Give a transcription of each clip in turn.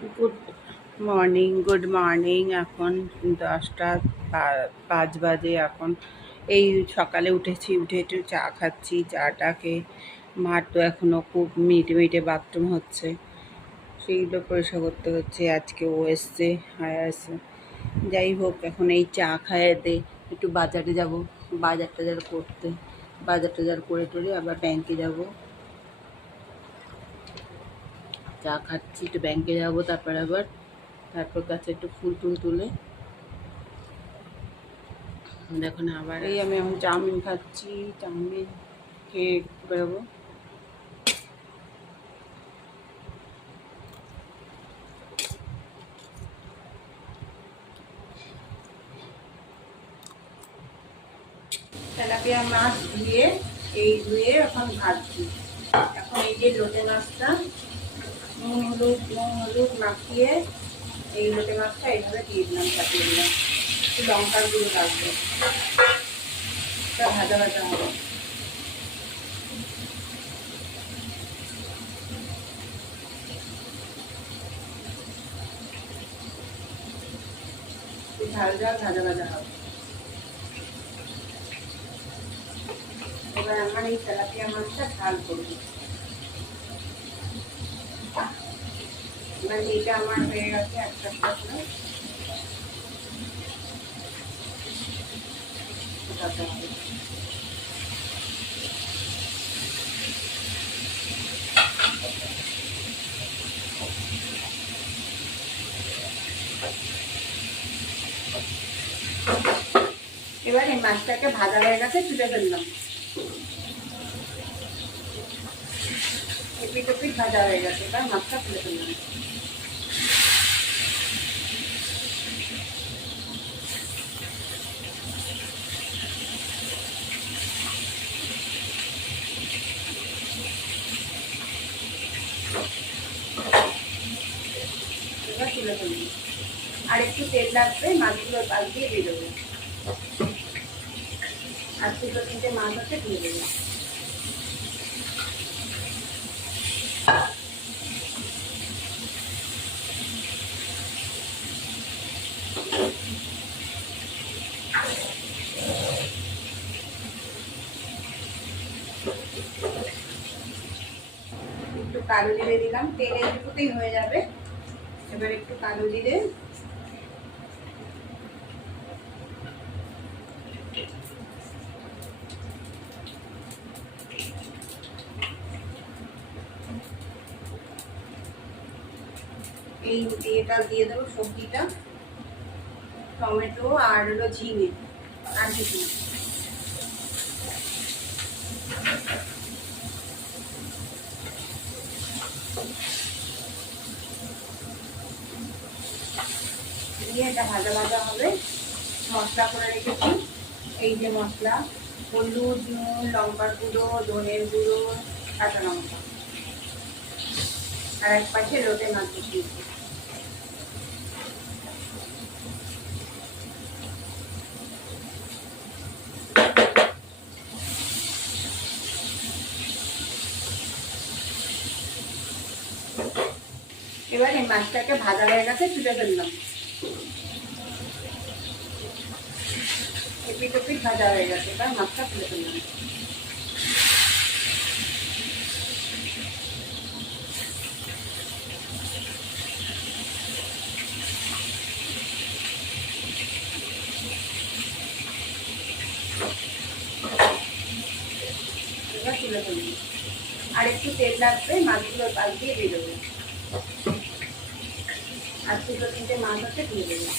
Good morning good morning এখন দশটা পাঁচ বাজে এখন। এই সকালে উঠেছি, উঠে একটু চা খাচ্ছি, চাটাকে। মার তো এখনও খুব মিটে মিটে বাথরুম হচ্ছে। সেইগুলো পরিষ্কার করতে হচ্ছে, আজকে ও এসছে হায়া এসছে যাই হোক, এখন এই চা খাইয়ে দে, একটু বাজারে যাব। বাজার টাজার করতে বাজার টাজার করে টরে আবার ব্যাংকে যাব। চা খাচ্ছি, একটু ব্যাংকে যাব, তারপর আবার, তারপর কাছে একটু ফুল টুল তুলে। দেখুন আবার এই আমি এখন চাউমিন খাচ্ছি, চাউমিন খেয়ে বেরোবো। তেলাপিয়া মাছ ধুয়ে এই ধুয়ে এখন ভাজছি। এখন এই যে লোটে মাছটা নুন, হলুদ নুন, হলুদ মাখিয়ে এই লোটে মাছটা এইভাবে দিয়ে দিলাম, চাপিয়ে দিলাম। একটু লঙ্কার গুঁড়ো লাগবে। ভাজা ভাজা হবে। ঝাল ভাজা ভাজা হবে। এবার আমার এই তেলাপিয়া মাছটা ঝাল করব। এবার এটা আমার হয়ে গেছে একটা করে ফোটাতে হবে এবার এই মাছটাকে ভাজা হয়ে গেছে, তুলে ফেললাম এপিট ওপিট ভাজা হয়ে গেছে, এবার মাছটা তুলে ফেললাম। এবার তুলে ফেলব আর একটু তেল লাগবে, মাছগুলো পাল দিয়ে দিয়ে দেবো। আর দুটো তিনটে মাছ আছে দিয়ে দেবো। একটু কালো জিরে দিলাম তেলে দুটোতেই হয়ে যাবে। এবার একটু কালো জিরে এই এটা দিয়ে দেবো, সবজিটা, টমেটো আর হলো ঝিঙে, আর কিছু দিয়ে এটা ভাজা ভাজা হবে। মশলা করে রেখেছি। এই যে মশলা, হলুদ, নুন, লঙ্কার গুঁড়ো, ধনের গুঁড়ো, কাঁচা লঙ্কা। আর এক পাশে লোটে মাছ দিয়েছি। এবার এই মাছটাকে ভাজা হয়ে গেছে, তুলে ফেললাম এপিট ওপিট ভাজা হয়ে গেছে, এবার মাছটা তুলে ফেললাম আর একটু তেল লাগবে, মাছগুলো পাল দিয়ে দিয়ে দেবো। আর দুটো তিনটে মাছ আছে, দিয়ে দেবো।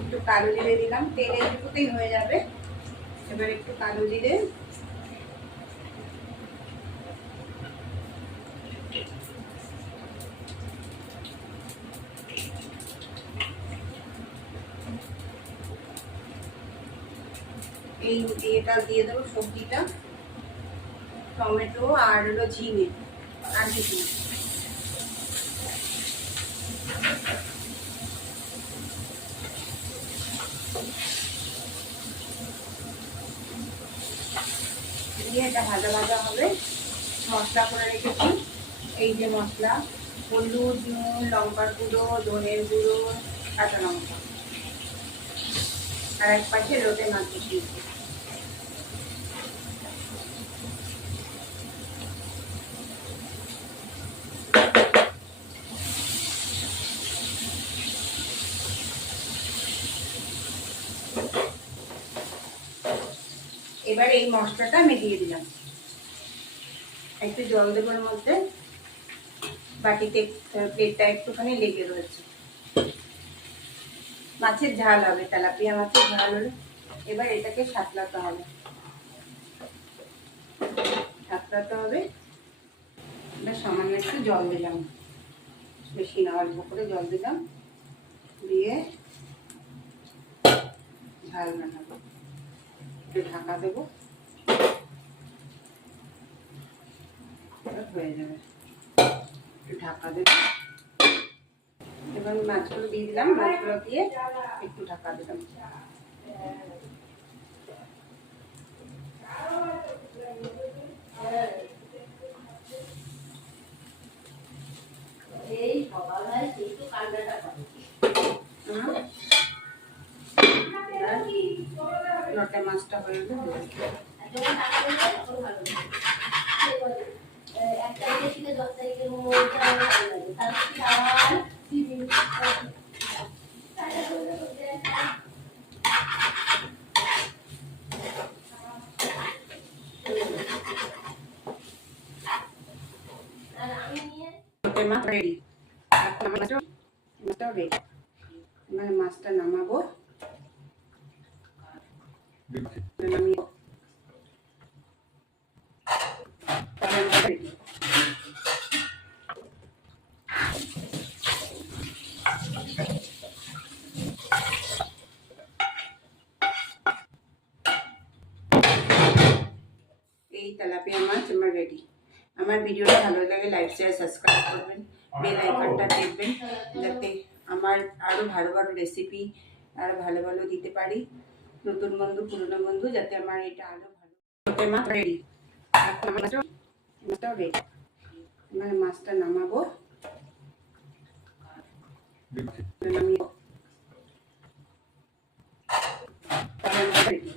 একটু কালো জিরে দিলাম, তেল এইটুকুতেই হয়ে যাবে। এবার একটু কালো জিরে এই এটা দিয়ে দেবো, সবজিটা, টমেটো আর হলো ঝিঙে, আর কিছু দিয়ে এটা ভাজা ভাজা হবে। মশলা করে রেখেছি। এই যে মশলা, হলুদ, নুন, লঙ্কার গুঁড়ো, ধনের গুঁড়ো, কাঁচা লঙ্কা। আর এক পাশে লোটে মাছ বসিয়েছি এবার এই মশলাটা আমি দিয়ে দিলাম। একটু জল দেবার মধ্যে। বাটিতে প্লেটটা একটুখানি লেগে রয়েছে। মাছের ঝাল হবে, তেলাপিয়া মাছের ঝাল হলে। এবার এটাকে সাতলাতে হবে। সাতলাতে হবে। এবার সামান্য একটু জল দিলাম। বেশি না, অল্প করে জল দিলাম। দিয়ে ঝাল বানাবো। একটু ঢাকা দেবো। হয়ে যাবে। একটু ঢাকা দেবো। এবার মাছগুলো দিয়ে দিলাম। মাছগুলো দিয়ে একটু ঢাকা দিলাম। এই সকালবেলায় সেই তো কান্নাটা করে। হুম। এবার লটে মাছটা হয়ে গেলে। এবার মাছটা নামাবো নামিয়ে তারপরে মাছটা ready। এই তেলাপিয়া আমার রেডি আমার ভিডিওটা ভালো লাগে লাইক শেয়ার সাবস্ক্রাইব করবেন বেল আইকনটা দেখবেন, যাতে আমার আরও ভালো ভালো রেসিপি আরও ভালো ভালো দিতে পারি। নতুন বন্ধু পুরনো বন্ধু যাতে আমার এটা আরও ভালো লোটে মাছ রেডি মাছটা মাছটাও রেডি এবার মাছটা নামাবো। নামিয়ে তারপরে মাছটা ready।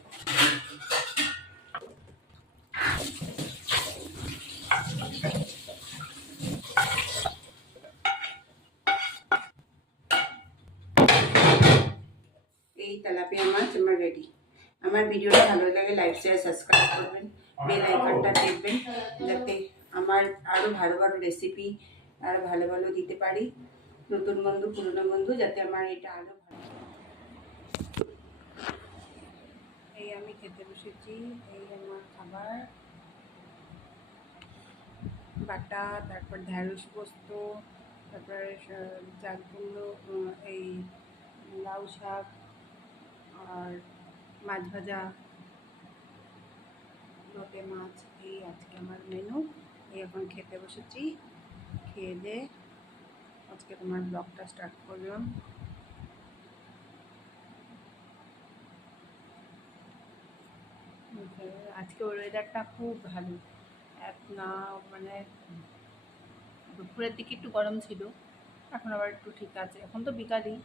এই তেলাপিয়া মাছ আমার রেডি আমার ভিডিওটা ভালো লাগে লাইক শেয়ার সাবস্ক্রাইব করবেন বেল আইকনটা দেখবেন, যাতে আমার আরও ভালো ভালো রেসিপি আরও ভালো ভালো দিতে পারি। নতুন বন্ধু, পুরনো বন্ধু, যাতে আমার এটা আরও ভালো এই আমি খেতে বসেছি, এই আমার খাবার। বাটা, তারপর ঢ্যাঁড়স পোস্ত, তারপরে চাল এই লাউ শাক আর মাছ ভাজা, লোটে মাছ, এই আজকে আমার মেনু এই এখন খেতে বসেছি। খেয়ে দিয়ে আজকে তোমার ব্লগটা স্টার্ট করলাম। আজকে ওয়েদারটা খুব ভালো। এক না মানে দুপুরের দিকে একটু গরম ছিল। এখন আবার একটু ঠিক আছে। এখন তো বিকালই।